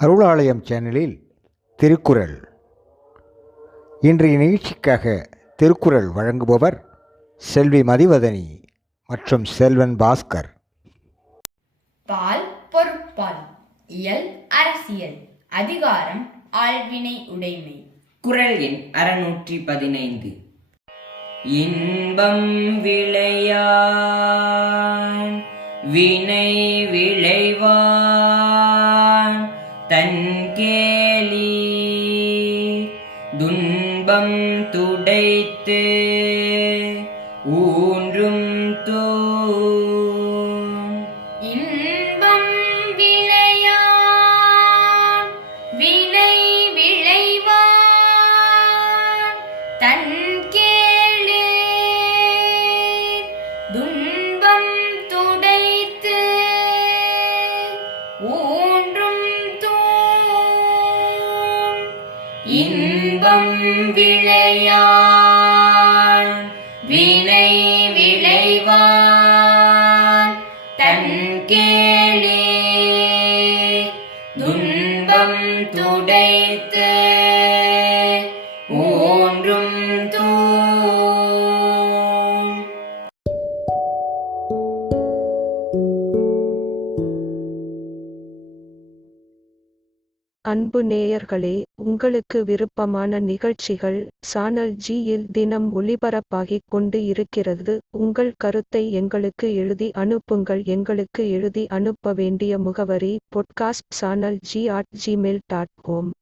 அருளாலயம் சேனலில் திருக்குறள். இன்றைய நிகழ்ச்சிக்காக திருக்குறள் வழங்குபவர் செல்வி மதிவதனி மற்றும் செல்வன் பாஸ்கர். பால் பொருட்பால். இயல் அரசியல். அதிகாரம் ஆள்வினை உடைமை. குறள் எண் 615. இன்பம் விளையான் வினை விளைவான் தன் கேலி துன்பம் துடைத்து ஊன்றும் தூண். இன்பம் விளையான் வினை விளைவான் தன் கேளு துன்பம் துடைத்து ஊன்றும் தூண். இன்பம் விளையான் வினை விளைவான் தன் கேளு துன்பம் துடைத்து ஊன்றும் தூண். அன்பு நேயர்களே, உங்களுக்கு விருப்பமான நிகழ்ச்சிகள் சானல் ஜி-யில் தினம் ஒளிபரப்பாகிக் கொண்டு இருக்கிறது. உங்கள் கருத்தை எங்களுக்கு எழுதி அனுப்புங்கள். எங்களுக்கு எழுதி அனுப்ப வேண்டிய முகவரி podcast@gmail.com.